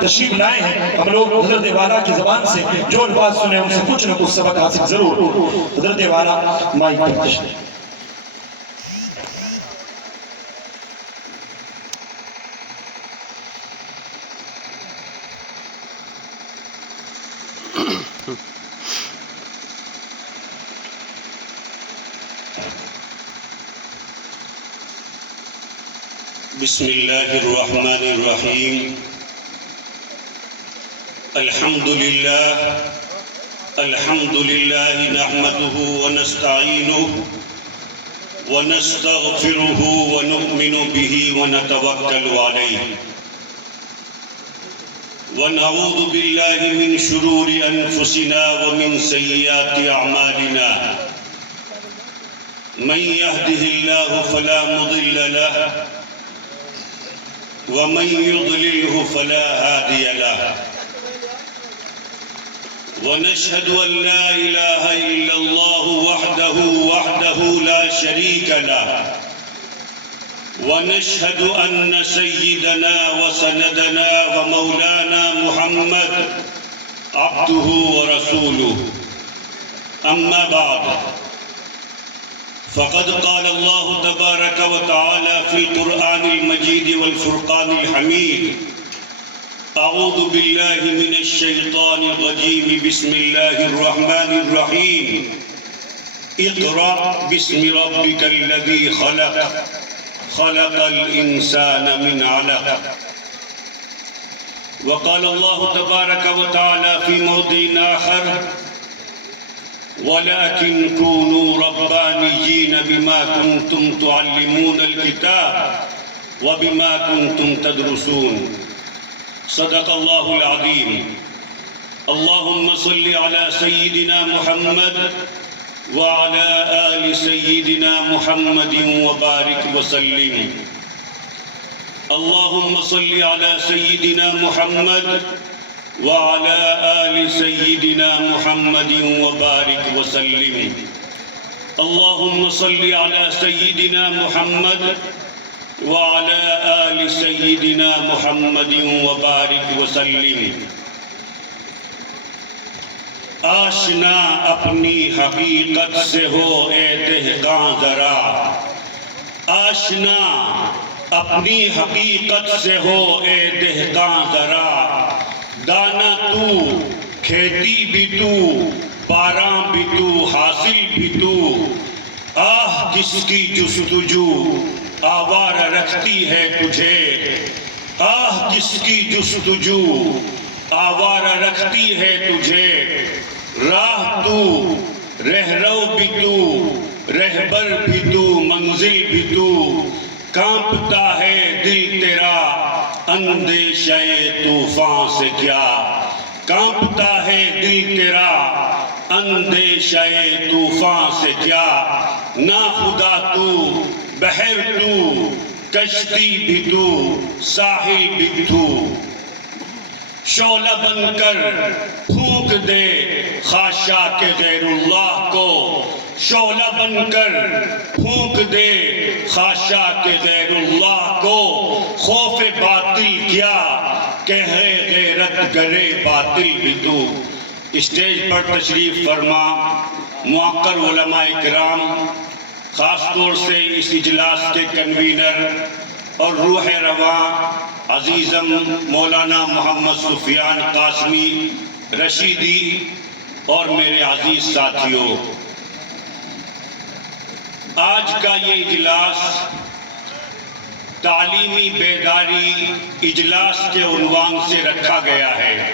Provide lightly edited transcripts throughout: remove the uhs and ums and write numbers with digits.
تشریف لائے ہیں، ہم لوگ حضرت والا کی زبان سے جو الفاظ سنے ان سے کچھ نہ کچھ سبق حاصل ضرور۔ حضرت والا مائک پر تشریف۔ بسم اللہ الرحمن الرحیم۔ الحمد للہ نحمده ونستعینه ونستغفره ونؤمن به ونتوکل علیہ ونعوذ باللہ من شرور انفسنا ومن سیئات اعمالنا من يهده الله فلا مضل له ومن يضلله فلا هادي له ونشهد أن لا إله إلا الله وحده لا شريك له ونشهد أن سيدنا وسندنا ومولانا محمد عبده ورسوله أما بعد فقد قال الله تبارك وتعالى في القرآن المجيد والفرقان الحميد أعوذ بالله من الشيطان الرجيم بسم الله الرحمن الرحيم اقرأ باسم ربك الذي خلق الإنسان من علق وقال الله تبارك وتعالى في موضع آخر ولكن كونوا ربانيين بما كنتم تعلمون الكتاب وبما كنتم تدرسون صدق الله العظيم اللهم صل على سيدنا محمد وعلى آل سيدنا محمد وبارك وسلم اللهم صل على سيدنا محمد وعلى آل سيدنا محمد وبارك وسلم اللهم صل على سيدنا محمد وعلى آل سيدنا محمد وبارك وسلم آشنا اپنی حقیقت سے ہو اے دہقاں ذرا آشنا اپنی حقیقت سے ہو اے دہقاں ذرا دانا تو کھیتی بھی تو باراں بھی تو حاصل بھی تو آہ کس کی جستجو آوارہ رکھتی ہے تجھے آہ کس کی جستجو آوارہ رکھتی ہے تجھے راہ تو رہرو بھی تو رہبر بھی تو منزل بھی تو کانپتا ہے دل تیرا اندیشہ طوفان سے کیا کانپتا ہے دل تیرا اندیشہ طوفان سے کیا نا خدا تو بحر تو کشتی بھی تو ساحل بھی تو شعلہ بن کر پھونک دے خاشاک غیر اللہ کو شعلہ بن کر پھونک دے خاشاک غیر اللہ کو خوف باطل کیا کہے غیرت گرے باطل بھی تو اسٹیج پر تشریف فرما معقر علماء اکرام خاص طور سے اس اجلاس کے کنوینر اور روح رواں عزیزم مولانا محمد سفیان قاسمی رشیدی اور میرے عزیز ساتھیوں آج کا یہ اجلاس تعلیمی بیداری اجلاس کے عنوان سے رکھا گیا ہے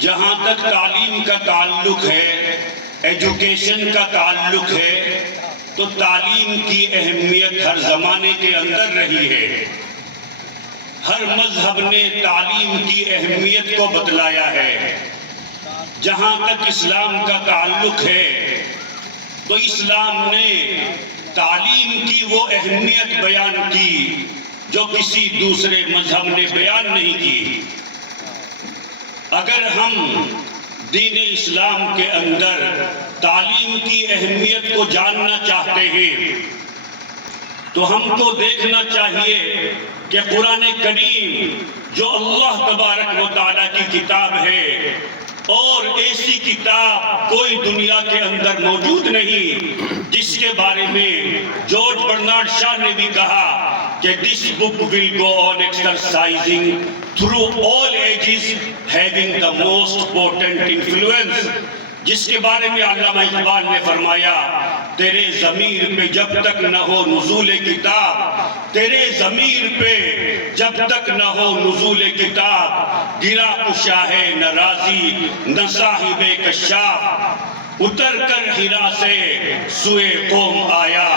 جہاں تک تعلیم کا تعلق ہے ایجوکیشن کا تعلق ہے تو تعلیم کی اہمیت ہر زمانے کے اندر رہی ہے ہر مذہب نے تعلیم کی اہمیت کو بتلایا ہے جہاں تک اسلام کا تعلق ہے تو اسلام نے تعلیم کی وہ اہمیت بیان کی جو کسی دوسرے مذہب نے بیان نہیں کی اگر ہم دین اسلام کے اندر تعلیم کی اہمیت کو جاننا چاہتے ہیں تو ہم کو دیکھنا چاہیے کہ قرآن کریم جو اللہ تبارک و تعالیٰ کی کتاب ہے، اور ایسی کتاب کوئی دنیا کے اندر موجود نہیں جس کے بارے میں جارج برنارڈ شاہ نے بھی کہا کہ this book will go on exercising through all ages, having the most potent influence. جس کے بارے میں علامہ اقبال نے فرمایا، تیرے ضمیر پہ جب تک نہ ہو نزول کتاب، تیرے ضمیر پہ جب تک نہ ہو نزول کتاب، گرا کشا ہے نہ راضی نہ صاحب کشاف، اتر کر ہرا سے سوئے قوم آیا،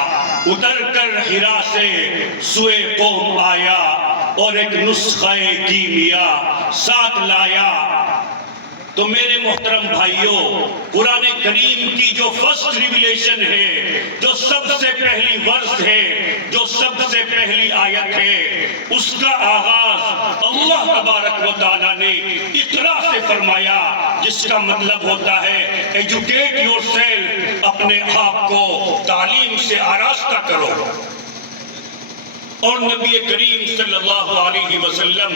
اتر کر ہرا سے سوئے قوم آیا، اور ایک نسخہ کیمیا ساتھ لایا۔ تو میرے محترم بھائیوں، قرآن کریم کی جو فرسٹ ریویلیشن ہے، جو سب سے پہلی ورس ہے، جو سب سے پہلی آیت ہے، اس کا آغاز اللہ تبارک و تعالیٰ نے اقرا سے فرمایا، جس کا مطلب ہوتا ہے ایجوکیٹ یور سیلف، اپنے آپ کو تعلیم سے آراستہ کرو۔ اور نبی کریم صلی اللہ علیہ وسلم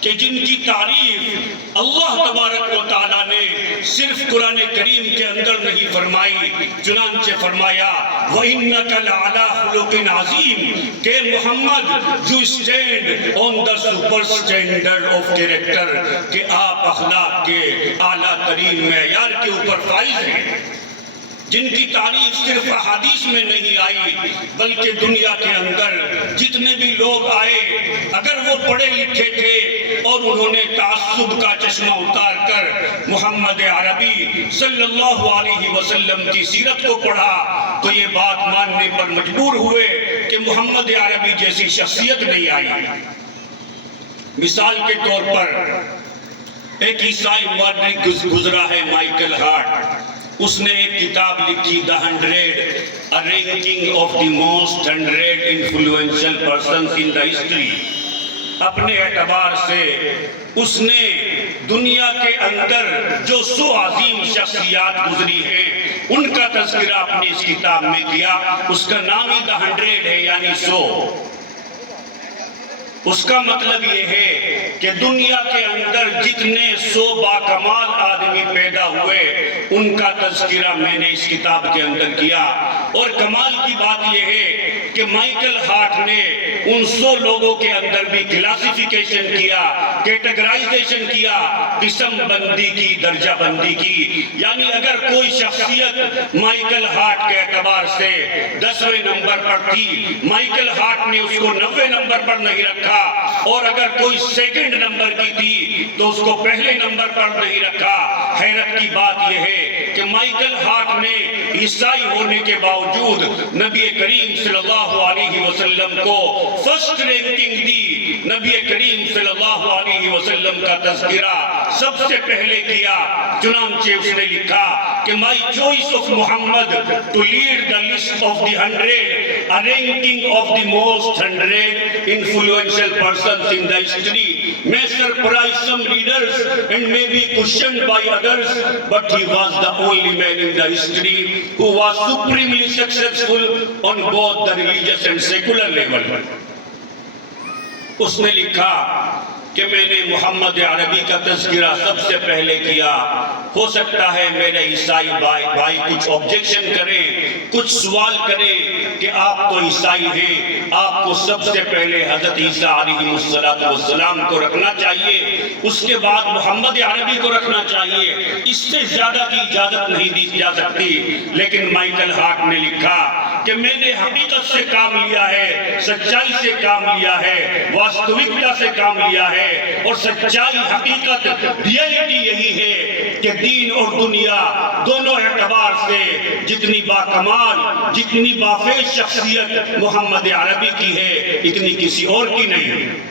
کہ جن کی تعریف اللہ تبارک و تعالیٰ نے صرف قرآن کریم کے اندر نہیں فرمائی، چنانچہ فرمایا وَإِنَّكَ لَعَلَىٰ خُلُقٍ عَظِيمٍ، کہ محمد you stand on the super standard of character، کہ آپ اخلاق کے اعلیٰ ترین معیار کے اوپر فائز ہیں۔ جن کی تعریف صرف احادیث میں نہیں آئی بلکہ دنیا کے اندر جتنے بھی لوگ آئے، اگر وہ پڑھے لکھے تھے اور انہوں نے تعصب کا چشمہ اتار کر محمد عربی صلی اللہ علیہ وسلم کی سیرت کو پڑھا تو یہ بات ماننے پر مجبور ہوئے کہ محمد عربی جیسی شخصیت نہیں آئی۔ مثال کے طور پر ایک عیسائی مورخ گزرا ہے مائیکل ہارٹ، اس نے ایک کتاب لکھی The 100 A Ranking of the Most 100 Influential Persons in the History۔ اپنے اعتبار سے اس نے دنیا کے اندر جو 100 عظیم شخصیات گزری ہیں ان کا تذکرہ اپنی اس کتاب میں کیا۔ اس کا نام ہی The 100 ہے، یعنی 100۔ اس کا مطلب یہ ہے کہ دنیا کے اندر جتنے 100 باکمال آدمی پیدا ہوئے ان کا تذکرہ میں نے اس کتاب کے اندر کیا۔ اور کمال کی بات یہ ہے کہ مائیکل ہارٹ نے ان 100 لوگوں کے اندر بھی کلاسیفیکیشن کیا، کیٹیگرائزیشن کیا، قسم بندی کی، درجہ بندی کی۔ یعنی اگر کوئی شخصیت مائیکل ہارٹ کے اعتبار سے 10ویں نمبر پر تھی، مائیکل ہارٹ نے اس کو 90 نمبر پر نہیں رکھا، اور اگر کوئی سیکنڈ نمبر کی تھی تو اس کو پہلے نمبر پر نہیں رکھا۔ حیرت کی بات یہ ہے کہ مائیکل ہارٹ نے عیسائی ہونے کے باوجود نبی کریم صلی اللہ علیہ وسلم کو فرسٹ رینکنگ دی، نبی کریم صلی اللہ علیہ وسلم کا تذکرہ سب سے پہلے کیا۔ چنانچہ اس نے لکھا کہ my choice of Muhammad to lead the list of the 100, a ranking of the most 100 influential persons in the history, may surprise some readers and may be questioned by others, but he was the only man in the history who was supremely successful on both the religious and secular level۔ اس نے لکھا کہ میں نے محمد عربی کا تذکرہ سب سے پہلے کیا۔ ہو سکتا ہے میرے عیسائی بھائی کچھ آبجیکشن کریں، کچھ سوال کریں کہ آپ تو عیسائی ہیں، آپ کو سب سے پہلے حضرت عیسیٰ علیہ السلام کو رکھنا چاہیے، اس کے بعد محمد عربی کو رکھنا چاہیے، اس سے زیادہ کی اجازت نہیں دی جا سکتی۔ لیکن مائیکل ہارٹ نے لکھا کہ میں نے حقیقت سے کام لیا ہے، سچائی سے کام لیا ہے، واستوکتا سے کام لیا ہے، اور سچائی، حقیقت، ریئلٹی یہی ہے کہ دین اور دنیا دونوں اعتبار سے جتنی باکمال، جتنی بافیض شخصیت محمد عربی کی ہے اتنی کسی اور کی نہیں۔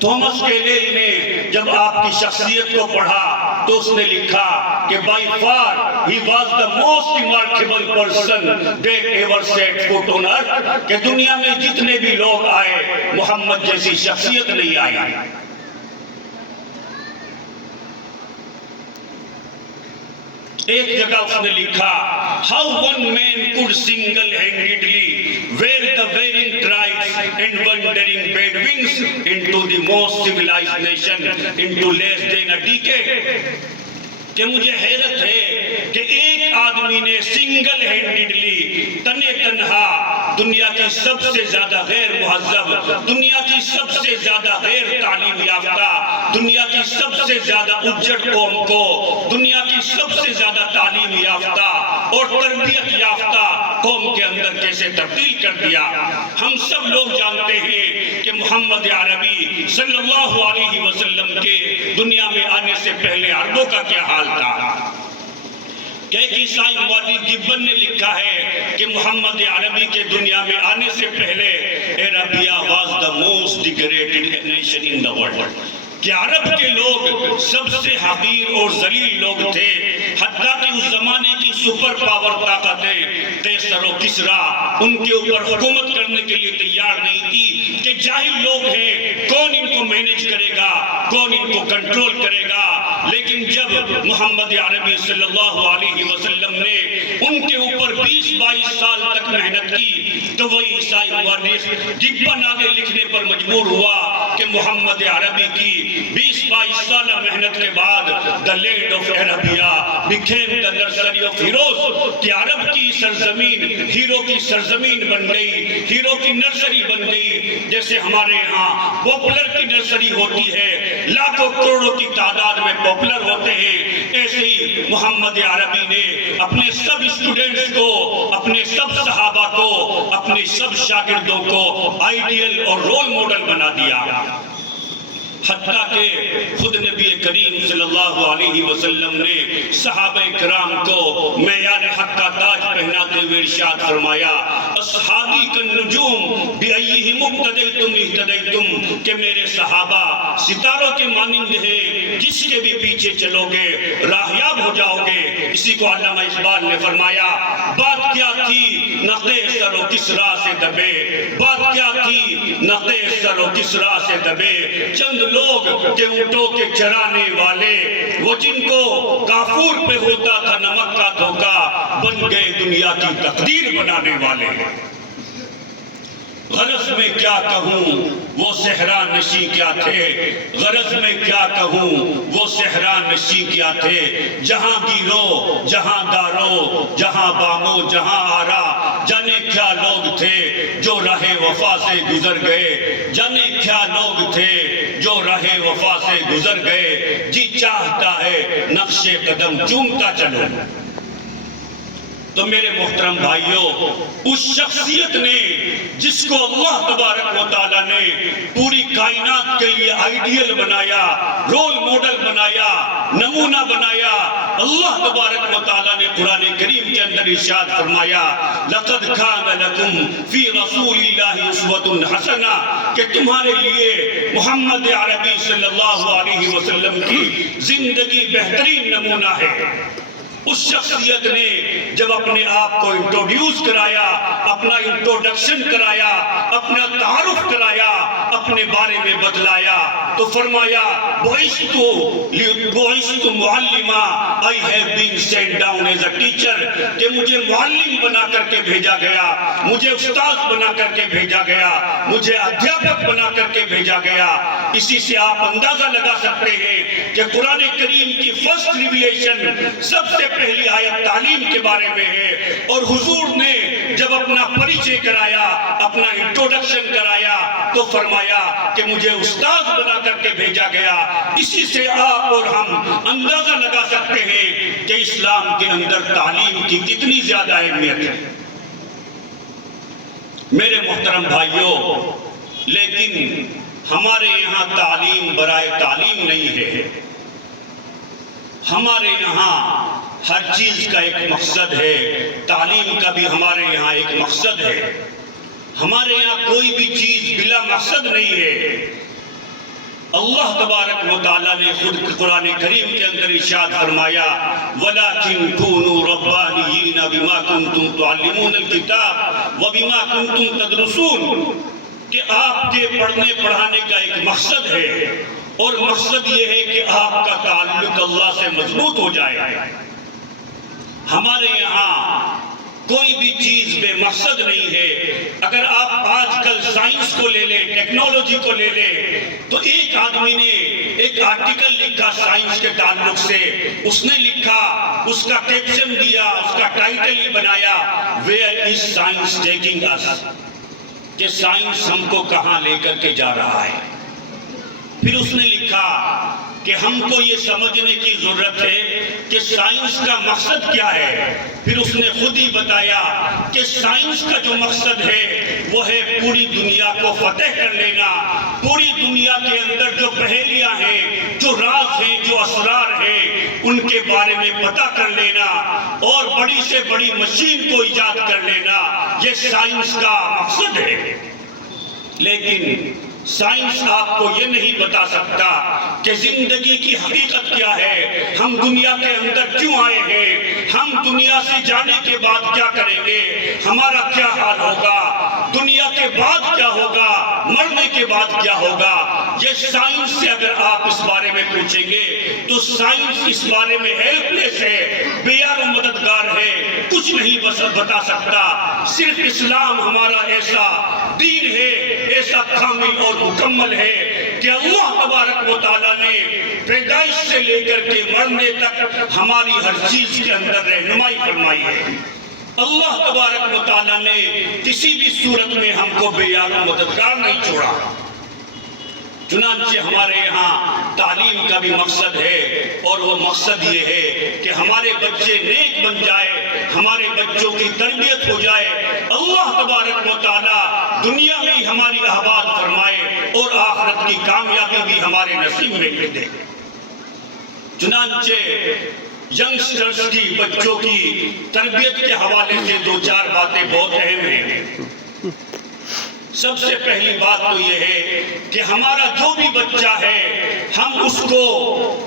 تھامس کیلیل نے جب آپ کی شخصیت کو پڑھا تو اس نے لکھا کہ by far he was the most remarkable person that ever set foot on earth، کہ دنیا میں جتنے بھی لوگ آئے محمد جیسی شخصیت نہیں آئی۔ ایک جگہ اس نے لکھا how one man could single-handedly wear the wearing tribes and wandering Bedouins into the most civilized nation into less than a decade. کہ مجھے حیرت ہے کہ ایک آدمی نے سنگل ہینڈڈلی تنے تنہا دنیا کی سب سے زیادہ غیر مہذب، دنیا کی سب سے زیادہ غیر تعلیم یافتہ، دنیا کی سب سے زیادہ اجڑ قوم کو دنیا کی سب سے زیادہ تعلیم یافتہ اور تربیت یافتہ قوم کے اندر کیسے تبدیل کر دیا۔ ہم سب لوگ جانتے ہیں کہ محمد عربی صلی اللہ علیہ وسلم کے دنیا میں آنے سے پہلے عربوں کا کیا حال تھا۔ کہ ایک عیسائی مولوی گبن نے لکھا ہے کہ محمد عربی کے دنیا میں آنے سے پہلے Arabia was the most degraded nation in the world، کہ عرب کے لوگ سب سے حقیر اور ذلیل لوگ تھے، حتیٰ کہ اس زمانے کی سپر پاور طاقتیں قیصر و کسریٰ ان کے اوپر حکومت کرنے کے لیے تیار نہیں تھی کہ جاہل لوگ ہیں، کون ان کو مینیج کرے گا، کون ان کو کنٹرول کرے گا۔ لیکن جب محمد عربی صلی اللہ علیہ وسلم نے ان کے اوپر 20-22 سال تک محنت کی تو وہی عیسائی مورخ گبن آگے لکھنے پر مجبور ہوا کہ محمد عربی کی 20-22 سالہ محنت کے بعد the land of Arabia became the nursery of heroes، کہ عرب کی سرزمین ہیرو کی سرزمین بن گئی، ہیرو کی نرسری بن گئی۔ جیسے ہمارے ہاں پاپولر کی نرسری ہوتی ہے، لاکھوں کروڑوں کی تعداد میں پاپولر ہوتے ہیں، ایسے ہی محمد عربی نے اپنے سب اسٹوڈنٹس کو، اپنے سب صحابہ کو، اپنے سب شاگردوں کو آئیڈیل اور رول ماڈل بنا دیا۔ حتیٰ کہ خود نبی کریم صلی اللہ علیہ وسلم نے صحابہ کرام کو معیار حق کا تاج پہناتے ہوئے ارشاد فرمایا اصحابی کالنجوم بأیہم اقتدیتم اہتدیتم، کہ میرے صحابہ ستاروں کے مانند ہیں، جس کے بھی پیچھے چلو گے راہیاب ہو جاؤ گے۔ اسی کو علامہ اقبال نے فرمایا بات کیا تھی نہ قیصر و کسریٰ سے دبے، بات کیا تھی نہ قیصر و کسریٰ سے دبے، چند لوگ کہ اونٹوں کے چرانے والے، وہ جن کو کافور پہ ہوتا تھا نمک کا دھوکا، بن گئے دنیا کی تقدیر بنانے والے۔ غرض میں کیا کہوں وہ صحرا نشی کیا تھے، غرض میں کیا کہوں وہ صحرا نشی کیا تھے، جہاں گیرو جہاں دارو جہاں بامو جہاں آرا، جانے کیا لوگ تھے جو راہ وفا سے گزر گئے، جانے کیا لوگ تھے جو راہ وفا سے گزر گئے، جی چاہتا ہے نقش قدم چومتا چلو۔ تو میرے محترم بھائیوں، اس شخصیت نے جس کو اللہ تبارک و تعالیٰ نے پوری کائنات کے لیے آئیڈیل بنایا، رول ماڈل بنایا، نمونہ بنایا، اللہ تبارک و تعالیٰ نے قرآن کریم کے اندر ارشاد فرمایا لَقَدْ كَانَ لَكُمْ فِي رَسُولِ اللَّهِ أُسْوَةٌ حَسَنَةٌ، کہ تمہارے لیے محمد عربی صلی اللہ علیہ وسلم کی زندگی بہترین نمونہ ہے۔ اس شخصیت نے جب اپنے آپ کو انٹروڈیوس کرایا، اپنا انٹروڈکشن کرایا، اپنا تعارف کرایا، اپنے بارے میں بتلایا تو فرمایا بُعِثْتُ مُعَلِّمًا، I have been sent down as a teacher، کہ مجھے معلم بنا کر کے بھیجا گیا، مجھے استاد بنا کر کے بھیجا گیا، مجھے ادھیاپک بنا کر کے بھیجا گیا۔ اسی سے آپ اندازہ لگا سکتے ہیں کہ قرآن کریم کی فرسٹ ریویلیشن سب سے پہلی آیت تعلیم کے بارے میں ہے، اور حضور نے جب اپنا پریچے کرایا، اپنا انٹروڈکشن کرایا تو فرمایا کہ مجھے استاد بنا کر کے بھیجا گیا۔ اسی سے آپ اور ہم اندازہ لگا سکتے ہیں کہ اسلام کے اندر تعلیم کی کتنی زیادہ اہمیت ہے۔ میرے محترم بھائیوں، لیکن ہمارے یہاں تعلیم برائے تعلیم نہیں ہے، ہمارے یہاں ہر چیز کا ایک مقصد ہے، تعلیم کا بھی ہمارے یہاں ایک مقصد ہے۔ ہمارے یہاں کوئی بھی چیز بلا مقصد نہیں ہے۔ اللہ تبارک و تعالیٰ نے خود قرآن کریم کے اندر ارشاد فرمایا وَلَكِنْ كُونُوا رَبَّانِيِّينَ بِمَا كُنْتُمْ تُعَلِّمُونَ الْكِتَابَ وَبِمَا كُنْتُمْ تَدْرُسُونَ، کہ آپ کے پڑھنے پڑھانے کا ایک مقصد ہے، اور مقصد یہ ہے کہ آپ کا تعلق اللہ سے مضبوط ہو جائے۔ ہمارے یہاں کوئی بھی چیز بے مقصد نہیں ہے۔ اگر آپ آج کل سائنس کو لے لیں، ٹیکنالوجی کو لے لیں، تو ایک آدمی نے ایک آرٹیکل لکھا سائنس کے تعلق سے، اس نے لکھا، اس کا کیپشن دیا، اس کا ٹائٹل ہی بنایا "Where is science taking us?" کہ سائنس ہم کو کہاں لے کر کے جا رہا ہے۔ پھر اس نے لکھا کہ ہم کو یہ سمجھنے کی ضرورت ہے کہ سائنس کا مقصد کیا ہے۔ پھر اس نے خود ہی بتایا کہ سائنس کا جو مقصد ہے وہ ہے پوری دنیا کو فتح کر لینا، پوری دنیا کے اندر جو پہیلیاں ہیں، جو راز ہیں، جو اسرار ہیں، ان کے بارے میں پتہ کر لینا اور بڑی سے بڑی مشین کو ایجاد کر لینا، یہ سائنس کا مقصد ہے۔ لیکن سائنس آپ کو یہ نہیں بتا سکتا کہ زندگی کی حقیقت کیا ہے، ہم دنیا کے اندر کیوں آئے ہیں، ہم دنیا سے جانے کے بعد کیا کریں گے، ہمارا کیا حال ہوگا، دنیا کے بعد کیا ہوگا، مرنے کے بعد کیا ہوگا۔ یہ سائنس سے اگر آپ اس بارے میں پوچھیں گے تو سائنس اس بارے میں ہیلپ لیس ہے، بے یار و مددگار ہے، کچھ نہیں بتا سکتا۔ صرف اسلام ہمارا ایسا دین ہے، ایسا کامل اور مکمل ہے کہ اللہ تبارک و تعالیٰ نے پیدائش سے لے کر کے مرنے تک ہماری ہر چیز کے اندر رہنمائی فرمائی ہے۔ اللہ تبارک و تعالیٰ نے کسی بھی صورت میں ہم کو بے یار و مددگار نہیں چھوڑا۔ چنانچہ ہمارے یہاں تعلیم کا بھی مقصد ہے، اور وہ مقصد یہ ہے کہ ہمارے بچے نیک بن جائے، ہمارے بچوں کی تربیت ہو جائے، اللہ تبارک و تعالیٰ دنیا میں ہی ہماری آباد فرمائے اور آخرت کی کامیابی بھی ہمارے نصیب میں لے دے۔ چنانچہ ینگسٹرز کی، بچوں کی تربیت کے حوالے سے دو چار باتیں بہت اہم ہیں۔ سب سے پہلی بات تو یہ ہے کہ ہمارا جو بھی بچہ ہے ہم اس کو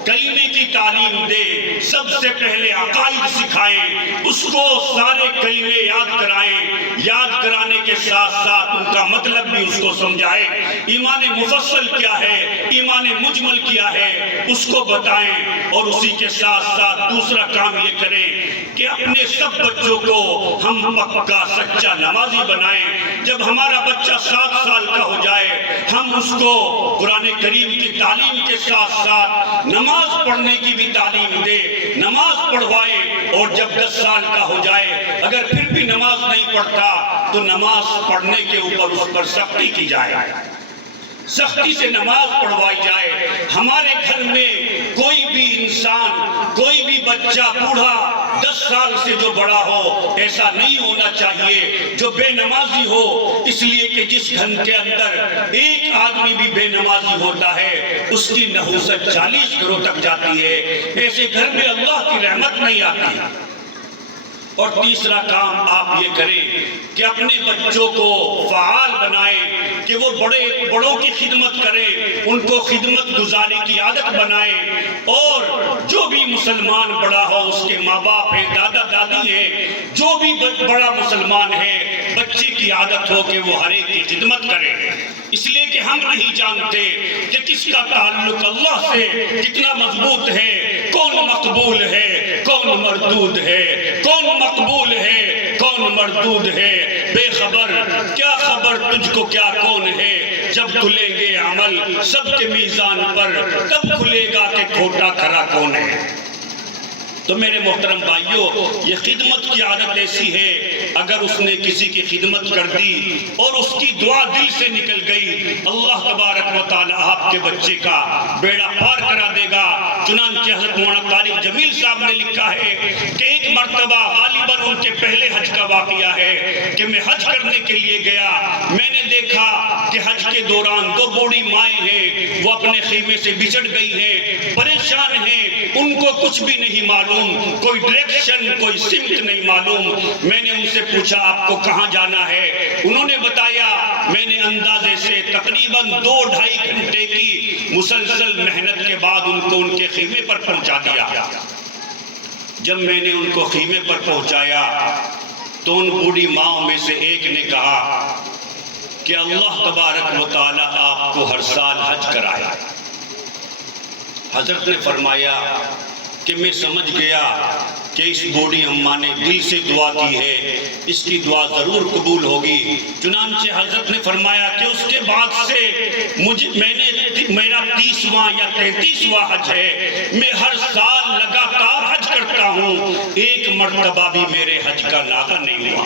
کلمے کی تعلیم دیں، سب سے پہلے عقائد سکھائیں، اس کو سارے کلمے یاد کرائیں، یاد کرانے کے ساتھ ساتھ ان کا مطلب بھی اس کو سمجھائیں، ایمان مفصل کیا ہے، ایمان مجمل کیا ہے، اس کو بتائیں، اور اسی کے ساتھ ساتھ دوسرا کام یہ کریں کہ اپنے سب بچوں کو ہم پکا سچا نمازی بنائیں۔ جب ہمارا بچہ 7 سال کا ہو جائے ہم اس کو قرآن کریم کی تعلیم کے ساتھ ساتھ نماز پڑھنے کی بھی تعلیم دے، نماز پڑھوائیں، اور جب 10 سال کا ہو جائے اگر پھر بھی نماز نہیں پڑھتا تو نماز پڑھنے کے اوپر اس پر سختی کی جائے، سختی سے نماز پڑھوائی جائے۔ ہمارے گھر میں کوئی بھی انسان، کوئی بھی بچہ بوڑھا 10 سال سے جو بڑا ہو ایسا نہیں ہونا چاہیے جو بے نمازی ہو، اس لیے کہ جس گھر کے اندر ایک آدمی بھی بے نمازی ہوتا ہے اس کی نحوست 40 گھروں تک جاتی ہے، ایسے گھر میں اللہ کی رحمت نہیں آتی۔ اور تیسرا کام آپ یہ کریں کہ اپنے بچوں کو فعال بنائیں کہ وہ بڑوں کی خدمت کریں، ان کو خدمت گزاری کی عادت بنائیں، اور جو بھی مسلمان بڑا ہو، اس کے ماں باپ ہیں، دادا دادی ہیں، جو بھی بڑا مسلمان ہے، بچے کی عادت ہو کہ وہ ہر ایک کی خدمت کرے، اس لیے کہ ہم نہیں جانتے کہ کس کا تعلق اللہ سے کتنا مضبوط ہے، کون مقبول ہے، کون مردود ہے، کون مقبول ہے، کون مردود ہے۔ بے خبر، کیا خبر تجھ کو کیا کون ہے، جب تلیں گے عمل سب کے میزان پر تب کھلے گا کہ کھوٹا کھرا کون ہے۔ تو میرے محترم بھائیوں، یہ خدمت کی عادت ایسی ہے، اگر اس نے کسی کی خدمت کر دی اور اس کی دعا دل سے نکل گئی، اللہ تبارک و تعالی آپ کے بچے کا بیڑا پار کرا دے گا۔ چنانچہ حضرت مولانا طارق جمیل صاحب نے لکھا ہے کہ ایک مرتبہ غالباً ان کے پہلے حج کا واقعہ ہے کہ میں حج کرنے کے لیے گیا، میں نے دیکھا کہ حج کے دوران 2 بوڑھی مائیں ہیں، وہ اپنے خیمے سے بچھڑ گئی ہیں، پریشان ہیں، ان کو کچھ بھی نہیں معلوم، کوئی ڈائریکشن، کوئی سمت نہیں معلوم۔ میں نے ان سے پوچھا آپ کو کہاں جانا ہے، انہوں نے بتایا، میں نے اندازے سے تقریباً 2-2.5 گھنٹے کی مسلسل محنت کے بعد ان کو ان کے خیمے پر پہنچا دیا۔ جب میں نے ان کو خیمے پر پہنچایا تو ان بوڑھی ماؤں میں سے ایک نے کہا کہ اللہ تبارک و تعالی آپ کو ہر سال حج کرائے۔ حضرت نے فرمایا کہ میں سمجھ گیا کہ اس بوڑھی اماں نے دل سے دعا کی ہے، اس کی دعا ضرور قبول ہوگی۔ چنانچہ حضرت نے فرمایا کہ اس کے بعد سے میرا 30واں یا 33واں حج ہے، میں ہر سال لگاتار حج کرتا ہوں، ایک مرتبہ بھی میرے حج کا ناغہ نہیں ہوا۔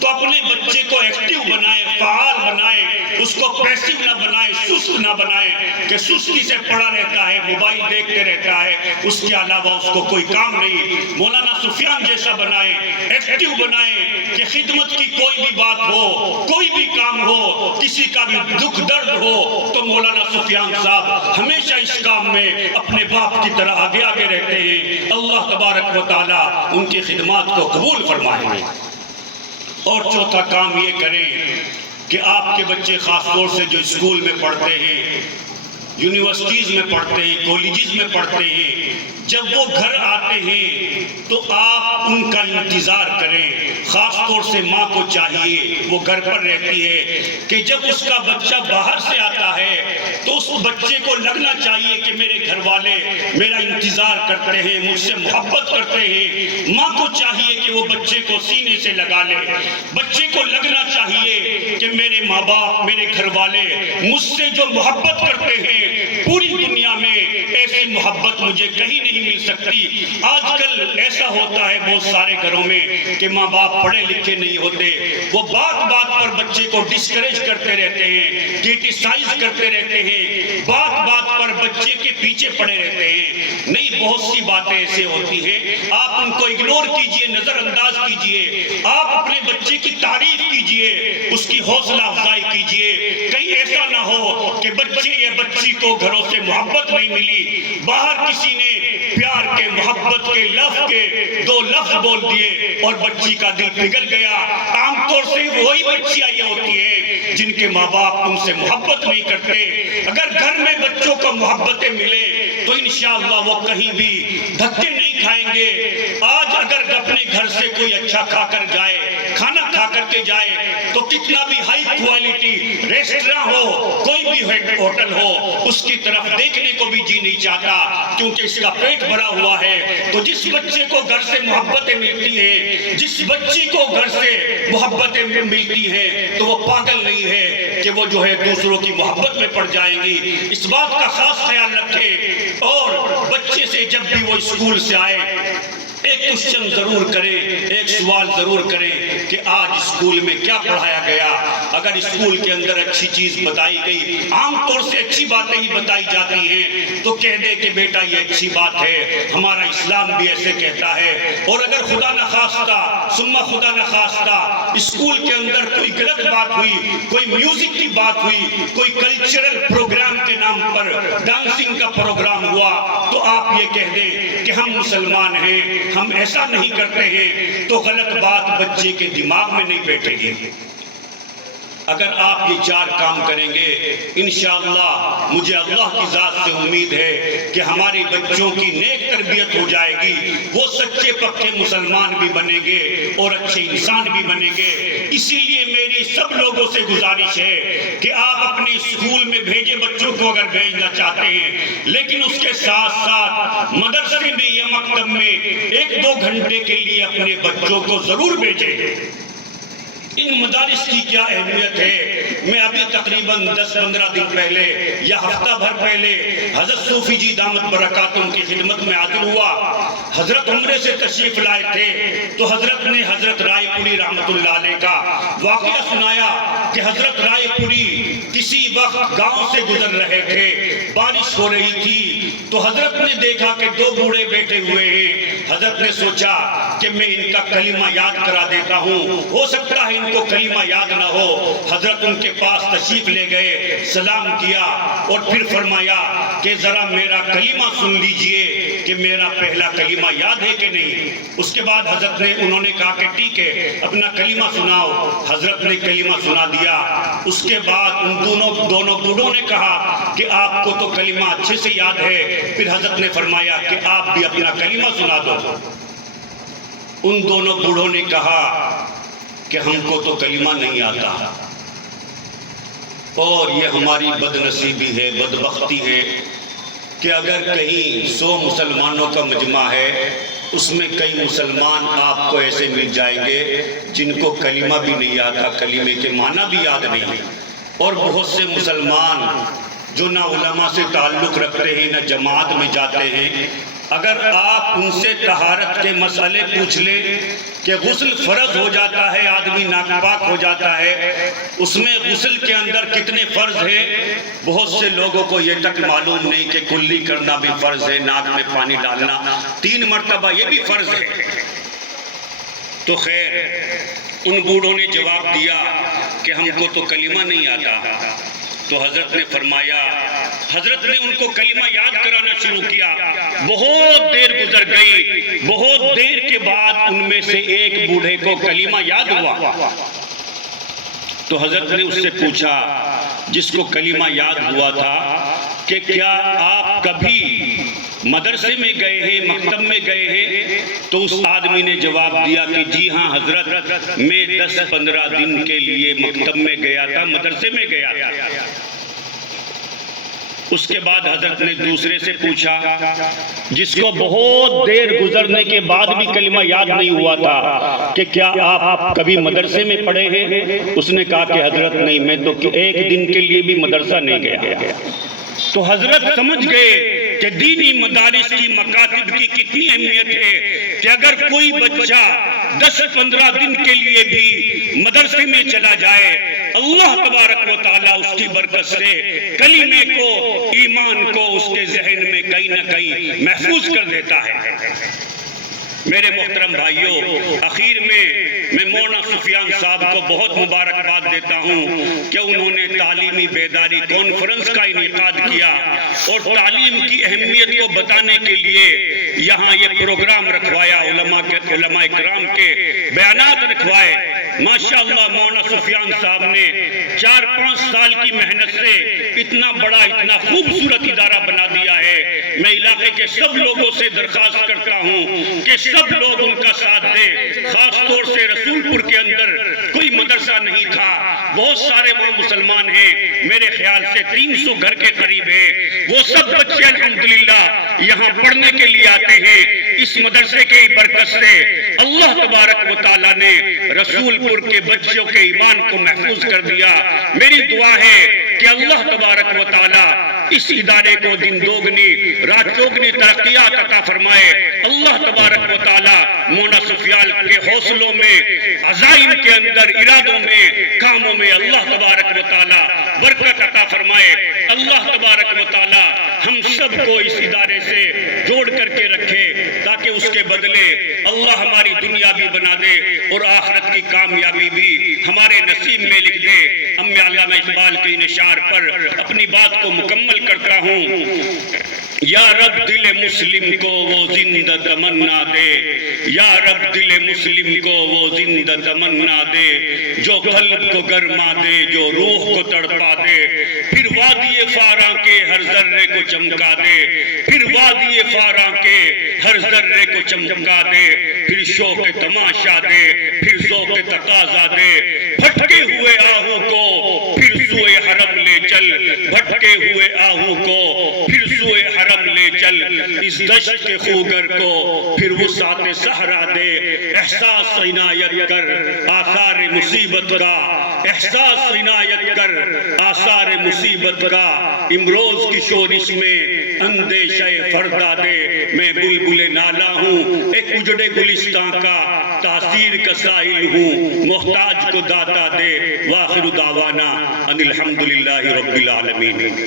تو اپنے بچے کو ایکٹیو بنائیں، فعال بنائیں، اس کو پیسیو نہ بنائیں، سست نہ بنائیں کہ سستی سے پڑا رہتا ہے، موبائل دیکھتے رہتا ہے، اس کے علاوہ اس کو کوئی کام نہیں۔ مولانا سفیان جیسا بنائیں، ایکٹیو بنائیں کہ خدمت کی کوئی بھی بات ہو، کوئی بھی کام ہو، کسی کا بھی دکھ درد ہو تو مولانا سفیان صاحب ہمیشہ اس کام میں اپنے باپ کی طرح آگے آگے رہتے ہیں۔ اللہ تبارک و تعالیٰ ان کی خدمات کو قبول فرمائیں۔ اور چوتھا کام یہ کریں کہ آپ کے بچے خاص طور سے جو اسکول میں پڑھتے ہیں، یونیورسٹیز میں پڑھتے ہیں، کالجز میں پڑھتے ہیں، جب وہ گھر آتے ہیں تو آپ ان کا انتظار کریں۔ خاص طور سے ماں کو چاہیے، وہ گھر پر رہتی ہے، کہ جب اس کا بچہ باہر سے آتا ہے تو اس بچے کو لگنا چاہیے کہ میرے گھر والے میرا انتظار کرتے ہیں، مجھ سے محبت کرتے ہیں۔ ماں کو چاہیے کہ وہ بچے کو سینے سے لگا لے، بچے کو لگنا چاہیے کہ میرے ماں باپ، میرے گھر والے مجھ سے جو محبت کرتے ہیں، پوری دنیا میں ایسی محبت مجھے کہیں نہیں مل سکتی۔ آج کل ایسا ہوتا ہے بہت سارے گھروں میں کہ ماں باپ پڑھے لکھے نہیں ہوتے، وہ بات بات پر بچے کو ڈسکریج کرتے رہتے ہیں، کرٹیسائز کرتے رہتے ہیں، بات بات پر بچے کے پیچھے پڑے رہتے ہیں۔ نہیں، بہت سی باتیں ایسے ہوتی ہیں، آپ ان کو اگنور کیجئے، نظر انداز کیجئے، آپ اپنے بچے کی تعریف کیجئے، اس کی حوصلہ افزائی کیجئے۔ کہیں ایسا نہ ہو کہ بچے یا بچی کو گھروں سے محبت نہیں ملی، باہر کسی نے پیار کے، محبت کے دو لفظ بول دیے اور بچی کا دل پگھل گیا۔ عام طور سے وہی بچیاں یہ ہوتی ہیں جن کے ماں باپ ان سے محبت نہیں کرتے۔ اگر گھر میں بچوں کو محبتیں ملے تو انشاءاللہ وہ کہیں بھی دھکے نہیں کھائیں گے۔ آج اگر اپنے گھر سے کوئی اچھا کھا کر جائے، کھانا کھا کر کے جائے، تو کتنا بھی ہائی کوالٹی ریسٹوراں ہو، کوئی بھی ہوٹل ہو، اس کی طرف دیکھنے کو بھی جی نہیں چاہتا، کیونکہ اس کا پیٹ بھرا ہوا ہے۔ تو جس بچے کو گھر سے محبتیں ملتی ہیں، جس بچی کو گھر سے محبتیں ملتی ہیں، تو وہ پاگل نہیں ہے کہ وہ جو ہے دوسروں کی محبت میں پڑ جائیں گی۔ اس بات کا خاص خیال رکھیں، اور بچے سے جب بھی وہ اسکول سے آئے ایک کوشچن ضرور کریں، ایک سوال ضرور کریں کہ آج اسکول میں کیا پڑھایا گیا۔ اگر اسکول کے اندر اچھی چیز بتائی گئی، عام طور سے اچھی باتیں ہی بتائی جاتی ہیں، تو کہہ دے کہ بیٹا یہ اچھی بات ہے، ہمارا اسلام بھی ایسے کہتا ہے۔ اور اگر خدا نخواستہ ثم خدا نخواستہ اسکول کے اندر کوئی غلط بات ہوئی، کوئی میوزک کی بات ہوئی، کوئی کلچرل پروگرام کے نام پر ڈانسنگ کا پروگرام ہوا، تو آپ یہ کہہ دیں کہ ہم مسلمان ہیں، ہم ایسا نہیں کرتے ہیں، تو غلط بات بچے کے دماغ میں نہیں بیٹھے گی۔ اگر آپ یہ 4 کام کریں گے، انشاءاللہ مجھے اللہ کی ذات سے امید ہے کہ ہمارے بچوں کی نیک تربیت ہو جائے گی، وہ سچے پکے مسلمان بھی بنیں گے اور اچھے انسان بھی بنیں گے۔ اسی لیے میری سب لوگوں سے گزارش ہے کہ آپ اپنے اسکول میں بھیجے بچوں کو اگر بھیجنا چاہتے ہیں، لیکن اس کے ساتھ ساتھ مدرسے میں یا مکتب میں 1-2 گھنٹے کے لیے اپنے بچوں کو ضرور بھیجیں۔ ان مدارس کی کیا اہمیت ہے، میں ابھی تقریباً 10-15 دن پہلے یا ہفتہ بھر پہلے حضرت صوفی جی دامت برکاتہم کی خدمت میں حاضر ہوا۔ حضرت عمرے سے تشریف لائے تھے تو حضرت نے حضرت رائے پوری رحمت اللہ علیہ کا واقعہ سنایا کہ حضرت رائے پوری کسی وقت گاؤں سے گزر رہے تھے، بارش ہو رہی تھی، تو حضرت نے دیکھا کہ 2 بوڑھے بیٹھے ہوئے ہیں۔ حضرت نے سوچا کہ میں ان کا کلمہ یاد کرا دیتا ہوں، ہو سکتا ہے ان کو کلمہ یاد نہ ہو۔ حضرت ان کے پاس تشریف لے گئے، سلام کیا اور پھر فرمایا کہ ذرا میرا کلمہ سن لیجئے کہ میرا پہلا کلمہ یاد ہے کہ نہیں۔ اس کے بعد حضرت نے انہوں نے کہا کہ ٹھیک ہے، اپنا کلمہ سناؤ۔ حضرت نے کلمہ سنا دیا۔ اس کے بعد ان دونوں بوڑھوں نے کہا کہ آپ کو تو کلمہ اچھے سے یاد ہے۔ پھر حضرت نے فرمایا کہ آپ بھی اپنا کلمہ سنا دو۔ ان دونوں بوڑھوں نے کہا کہ ہم کو تو کلمہ نہیں آتا، اور یہ ہماری بد نصیبی ہے، بدبختی ہے کہ اگر کہیں 100 مسلمانوں کا مجمع ہے اس میں کئی مسلمان آپ کو ایسے مل جائیں گے جن کو کلمہ بھی نہیں آتا، کلمے کے معنی بھی یاد نہیں، اور بہت سے مسلمان جو نہ علماء سے تعلق رکھتے ہیں نہ جماعت میں جاتے ہیں، اگر آپ ان سے طہارت کے مسئلے پوچھ لیں کہ غسل فرض ہو جاتا ہے، آدمی ناپاک ہو جاتا ہے، اس میں غسل کے اندر کتنے فرض ہیں، بہت سے لوگوں کو یہ تک معلوم نہیں کہ کلی کرنا بھی فرض ہے، ناک میں پانی ڈالنا 3 مرتبہ یہ بھی فرض ہے۔ تو خیر ان بوڑھوں نے جواب دیا کہ ہم کو تو کلمہ نہیں آتا، تو حضرت نے فرمایا، حضرت نے ان کو کلمہ یاد کرانا شروع کیا۔ بہت دیر گزر گئی، بہت دیر کے بعد ان میں سے ایک بوڑھے کو کلمہ یاد ہوا، تو حضرت نے اس سے پوچھا جس کو کلمہ یاد ہوا تھا کہ کیا آپ کبھی مدرسے میں گئے ہیں، مکتب میں گئے ہیں؟ تو اس آدمی نے جواب دیا کہ جی ہاں حضرت، میں 10-15 دن کے لیے مکتب میں گیا تھا، مدرسے میں گیا تھا۔ اس کے بعد حضرت نے دوسرے سے پوچھا جس کو بہت دیر گزرنے کے بعد بھی کلمہ یاد نہیں ہوا تھا کہ کیا آپ کبھی مدرسے میں پڑھے ہیں؟ اس نے کہا کہ حضرت نہیں، میں تو 1 دن کے لیے بھی مدرسہ نہیں گیا۔ تو حضرت سمجھ گئے کہ دینی مدارس کی مکاتب کی کتنی اہمیت ہے کہ اگر کوئی بچہ 10-15 دن کے لیے بھی مدرسے میں چلا جائے، اللہ تبارک و تعالیٰ اس کی برکت سے کلمے کو، ایمان کو اس کے ذہن میں کہیں نہ کہیں محفوظ کر دیتا ہے۔ میرے محترم بھائیوں، اخیر میں مولانا سفیان صاحب کو بہت مبارکباد دیتا ہوں کہ انہوں نے تعلیمی بیداری کانفرنس کا انعقاد کیا اور تعلیم کی اہمیت کو بتانے کے لیے یہاں یہ پروگرام رکھوایا، علماء کرام کے بیانات رکھوائے۔ ماشاءاللہ مولانا سفیان صاحب نے 4-5 سال کی محنت سے اتنا بڑا، اتنا خوبصورت ادارہ بنا دیا ہے۔ میں علاقے کے سب لوگوں سے درخواست کرتا ہوں کہ سب لوگ ان کا ساتھ دیں، خاص طور سے رسول پور کے اندر کوئی مدرسہ نہیں تھا، بہت سارے وہاں مسلمان ہیں، میرے خیال سے 300 گھر کے قریب ہیں، وہ سب بچے الحمدللہ یہاں پڑھنے کے لیے آتے ہیں۔ اس مدرسے کے برکت سے اللہ تبارک و تعالیٰ نے رسول پور کے بچوں کے ایمان کو محفوظ کر دیا۔ میری دعا ہے کہ اللہ تبارک و تعالیٰ اس ادارے کو دن دوگنی رات چوگنی ترقیات عطا فرمائے۔ اللہ تبارک و تعالیٰ مولانا سفیان کے حوصلوں میں، عزائم کے اندر، ارادوں میں، کاموں میں اللہ تبارک و تعالیٰ برکت عطا فرمائے۔ اللہ تبارک و تعالیٰ ہم سب کو اس ادارے سے جوڑ کر کے رکھے تاکہ اس کے بدلے اللہ ہماری دنیا بھی بنا دے اور آخرت کی کامیابی بھی ہمارے نصیب میں لکھ دے۔ ام علامہ اقبال کے نشار پر اپنی بات کو مکمل کرتا ہوں۔ یا رب دل مسلم کو وہ زندہ تمنا دے، یا رب دل مسلم کو وہ زندہ تمنا دے، جو قلب کو گرما دے، جو روح کو تڑپا دے، پھر وادی فاراں کے ہر ذرے کو چمکا دے، پھر وادی فاراں کے ہر ذرے کو چمکا دے، پھر شوق تماشا دے، پھر ذوق تقاضا دے، بھٹکے ہوئے آہو کو پھر سوئے حرم لے چل، بھٹکے ہوئے آہو کو پھر سوئے حرم لے چل، اس دشت کے خوگر کو پھر وسعت صحرا دے، احساس عنایت کر آثار مصیبت کا، احساس عنایت کر آثار مصیبت کا، امروز کی شورش میں اندیشہ فردا دے، میں بلبل نالا ہوں، ایک اجڑے گلستان کا تاثیر کا سائل ہوں، محتاج کو داتا دے، وآخر دعوانا ان الحمدللہ رب العالمین۔